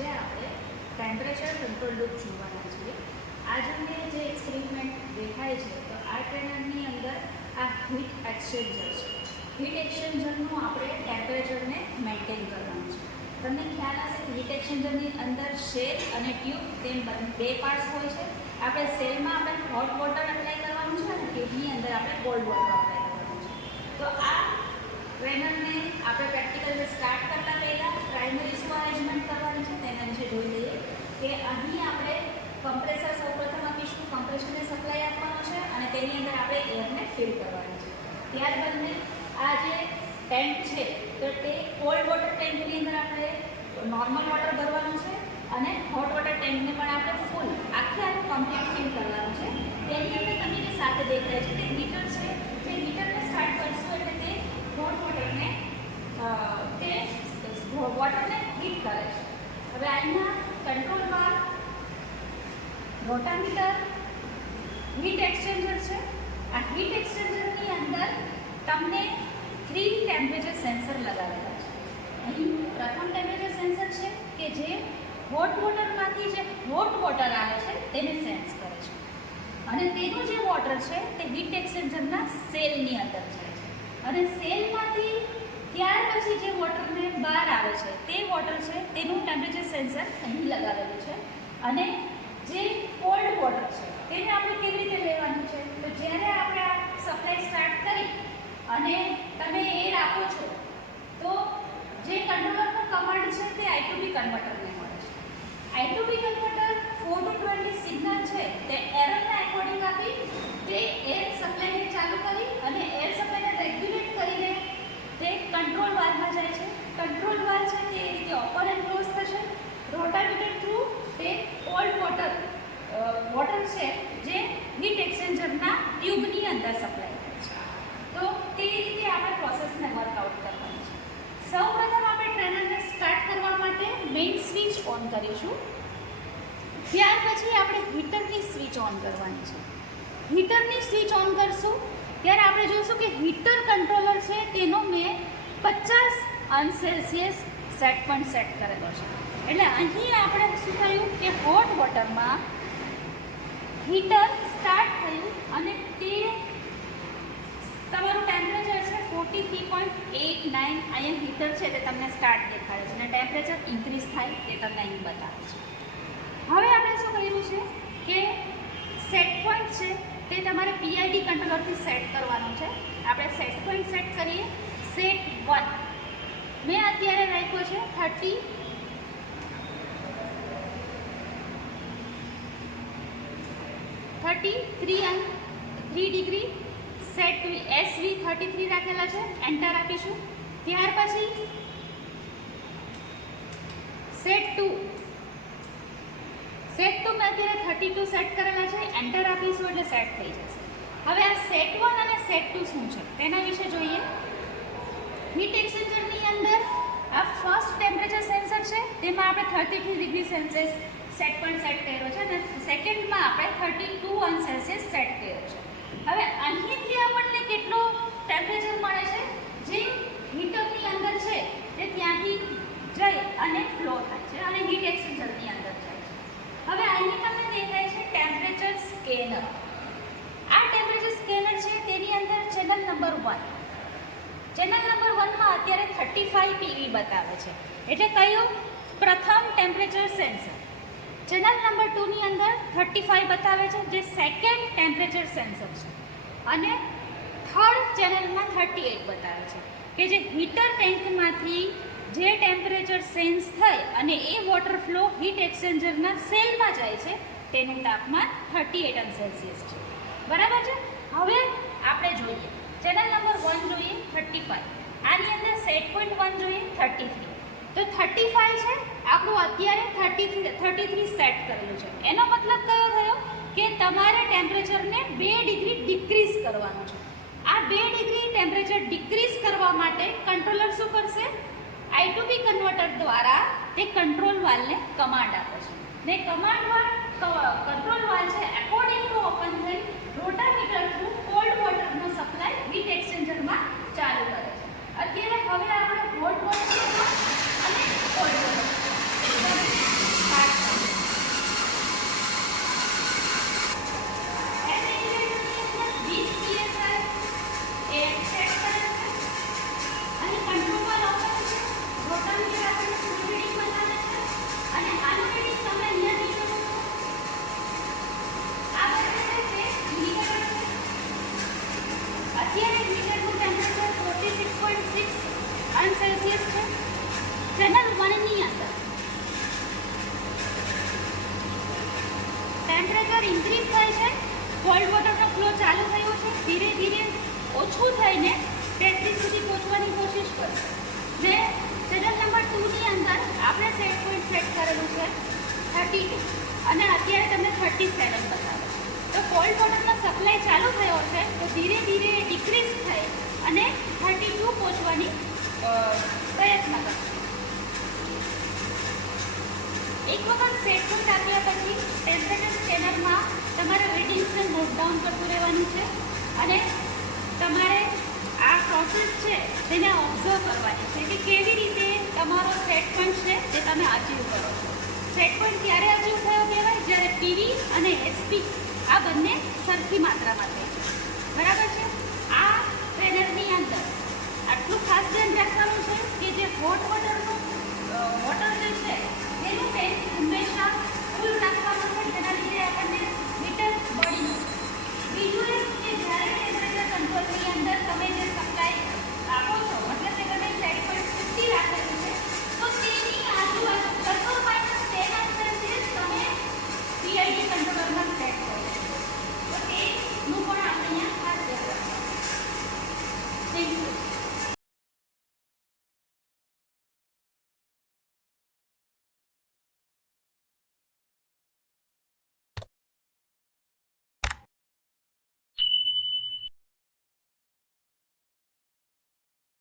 આજે આપણે temperature control loop જોવાના છીએ. આ તમને જે એક્સપેરિમેન્ટ દેખાય છે તો આ ટ્રેનરની અંદર આ હીટ એક્સચેન્જર છે. હીટ એક્સચેન્જરનું આપણે ટેમ્પરેચરને મેન્ટેન કરવાનું છે. તમને ખ્યાલ હશે કે હીટ એક્સચેન્જરની અંદર શેલ અને ટ્યુબ તેમ બે પાર્ટ્સ હોય છે. આપણે સેલમાં આપણે હોટ વોટર એપ્લાય કરવાનું છે અને ટ્યુબની અંદર આપણે કોલ્ડ વોટર એપ્લાય કરવાનું છે. તો આ ટ્રેનરને આપણે પ્રેક્ટિકલ સ્ટાર્ટ કરતા પહેલાં પ્રાઇમરી શું અરેન્જમેન્ટ કરવાની છે તેના વિશે જોઈ લઈએ કે અહીં આપણે કમ્પ્રેસર સૌપ્રથમ આપીશું. કમ્પ્રેસરને સપ્લાય આપવાનો છે અને તેની અંદર આપણે એરને ફિલ કરવાની છે. ત્યારબાદ આ જે ટેન્ક છે તો તે કોલ્ડ વોટર ટેન્કની અંદર આપણે નોર્મલ વોટર ભરવાનું છે અને હોટ વોટર ટેન્કને પણ આપણે ફૂલ આખે આખું કમ્પ્લીટ ફિલ કરવાનું છે. તેની અંદર તમને જે સાથે દેખાય છે તે હીટર છે. જે હીટરને સ્ટાર્ટ કરશું એટલે તે હોટ વોટરને હીટ કરે છે. હવે અહીંયા કંટ્રોલ બાર, રોટામીટર, હીટ એક્સચેન્જર છે. આ હીટ એક્સચેન્જરની અંદર તમને 3 ટેમ્પરેચર સેન્સર લગાવેલા છે. અહીં પ્રથમ ટેમ્પરેચર સેન્સર છે કે જે હોટ વોટરમાંથી જે હોટ વોટર આવે છે તેને સેન્સ કરે છે અને તેનું જે વોટર છે તે હીટ એક્સચેન્જરના સેલની અંદર જાય છે અને સેલમાંથી ત્યાર પછી જે વોટરને બહાર આવે છે તે વોટર છે તેનું ટેમ્પરેચર સેન્સર અહીં લગાવેલું છે. અને જે કોલ્ડ વોટર છે તેને આપણે કેવી રીતે લેવાનું છે તો જ્યારે આપણે આ સપ્લાય સ્ટાર્ટ કરી અને તમે એર આપો છો તો જે કંટ્રોલરનો કમાન્ડ છે તે I2B કન્વર્ટરને મળે છે. I2B કન્વર્ટર 4 to 20 સિગ્નલ છે તે એરરના એકોર્ડિંગ આપી તે એર સપ્લાયને ચાલુ કરી અને એર સપ્લાયને રેગ્યુલેટ કરીને તે કંટ્રોલ વાલ્વમાં જાય છે. કંટ્રોલ વાલ્વ છે તે એ રીતે ઓપન એન્ડ ક્લોઝ થશે. રોટામીટર થ્રુ તે કોલ્ડ વોટર છે જે હીટ એક્સચેન્જરના ટ્યુબની અંદર સપ્લાય થાય છે. તો તે રીતે આપણે પ્રોસેસને વર્કઆઉટ કરવાની છે. સૌપ્રથમ આપણે ટ્રેનરને સ્ટાર્ટ કરવા માટે મેઇન સ્વિચ ઓન કરીશું. ત્યાર પછી આપણે હીટરની સ્વિચ ઓન કરવાની છે. હીટરની સ્વિચ ઓન કરશું ત્યારે આપણે જોઈશું કે હીટર કંટ્રોલર છે તેનો મેં 50°C સેટ પણ સેટ કરેલો છે. એટલે અહીં આપણે શું થયું કે હોટ વોટરમાં હીટર સ્ટાર્ટ થયું અને તે તમારું ટેમ્પરેચર છે 43.89. અહીંયા હીટર છે તે તમને સ્ટાર્ટ દેખાડે છે અને ટેમ્પરેચર ઇન્ક્રીઝ થાય તે તમને અહીં બતાવે છે. હવે આપણે શું કર્યું છે કે સેટ પોઈન્ટ છે તે તમારે PID કંટ્રોલરથી સેટ કરવાનું છે. આપણે સેટ પોઈન્ટ સેટ કરીએ. સેટ 1 મેં અત્યારે રાખ્યો છે 33 ડિગ્રી. સેટ SV 33 રાખેલા છે. એન્ટર આપીશું. ત્યાર પછી સેટ 2 મેં અત્યારે 32 સેટ કરેલા છે. એન્ટર આપીશું એટલે સેટ થઈ જશે. હવે આ સેટ 1 અને સેટ 2 શું છે તેના વિશે જોઈએ. હીટ એક્સચેન્જરની અંદર આ ફર્સ્ટ ટેમ્પરેચર સેન્સર છે તેમાં આપણે 33°C સેટ પણ સેટ કર્યો છે અને સેકન્ડમાં આપણે 32°C સેટ કર્યો છે. હવે અહીંથી આપણને કેટલો ટેમ્પરેચર મળે છે જે હીટરની અંદર છે તે ત્યાંથી જઈ અને ફ્લો થાય છે અને હીટ એક્સચેન્જરની અંદર જાય છે. હવે અહીં તમને દેખાય છે ટેમ્પરેચર સ્કેનર. આ ટેમ્પરેચર સ્કેનર છે તેની અંદર ચેનલ નંબર 1. ચેનલ નંબર 1માં અત્યારે 35 PV બતાવે છે એટલે કયું પ્રથમ ટેમ્પરેચર સેન્સર. ચેનલ નંબર 2ની અંદર 35 બતાવે છે જે સેકન્ડ ટેમ્પરેચર સેન્સર છે અને થર્ડ ચેનલમાં 38 બતાવે છે કે જે હીટર ટેન્કમાંથી જે ટેમ્પરેચર સેન્સ થઈ અને એ વોટર ફ્લો હીટ એક્સચેન્જરના સેલમાં જાય છે તેનું તાપમાન 38°C છે. બરાબર છે. હવે આપણે જોઈએ ચેનલ નંબર 1 જોઈએ 35. આની અંદર સેટ પોઈન્ટ 1 જોઈએ 33. તો 35 છે આપણું અત્યારે 33 સેટ કરેલું છે. એનો મતલબ કયો થયો કે તમારે ટેમ્પરેચરને 2 ડિગ્રી ડિક્રીઝ કરવાનું છે. આ 2 ડિગ્રી ટેમ્પરેચર ડિક્રીઝ કરવા માટે કંટ્રોલર શું કરશે I2B કન્વર્ટર દ્વારા તે કંટ્રોલ વાલ્વને કમાન્ડ આપે છે ને કંટ્રોલ વાલ્વ છે એકોર્ડિંગ ટુ ઓપન થઈ rotameter through cold વોટરનો supply heat એક્સચેન્જરમાં ચાલુ કરે છે. અત્યારે હવે આપણે હોટ વોટર અને કોલ્ડ વોટર નંબર ઇન્ક્રીઝ થાય છે, કોલ્ડ વોટરનો ફ્લો ચાલુ થયો છે, ધીરે ધીરે ઓછું થઈને 33 સુધી પહોંચવાની કોશિશ કરશે. ને ચેનલ નંબર 2 ની અંદર આપણે સેટ પોઈન્ટ સેટ કરેલું છે 32 અને અત્યારે તમને 37 બતાવે. તો કોલ્ડ વોટરનો સપ્લાય ચાલુ થયો છે તો ધીરે ધીરે ડિક્રીઝ થઈ અને 32 પહોંચવાની પ્રયત્ન કરશે. એક વખત સેટ પોઈન્ટ આપ્યા પછી ટેમ્પરેચર સ્કેનરમાં તમારે રીડિંગ્સને નોટ ડાઉન કરતું રહેવાનું છે અને તમારે આ પ્રોસેસ છે તેને ઓબ્ઝર્વ કરવાની છે કે કેવી રીતે તમારો સેટ પોઈન્ટ છે તે તમે અચીવ કરો છો. સેટ પોઈન્ટ ત્યારે અચીવ થયો કહેવાય જ્યારે પીવી અને એસપી આ બંને સરખી માત્રામાં થઈ છે. બરાબર છે. આ ટ્રેનરની અંદર આટલું ખાસ ધ્યાન રાખવાનું છે કે જે હોટ વોટરનું વોટર જે છે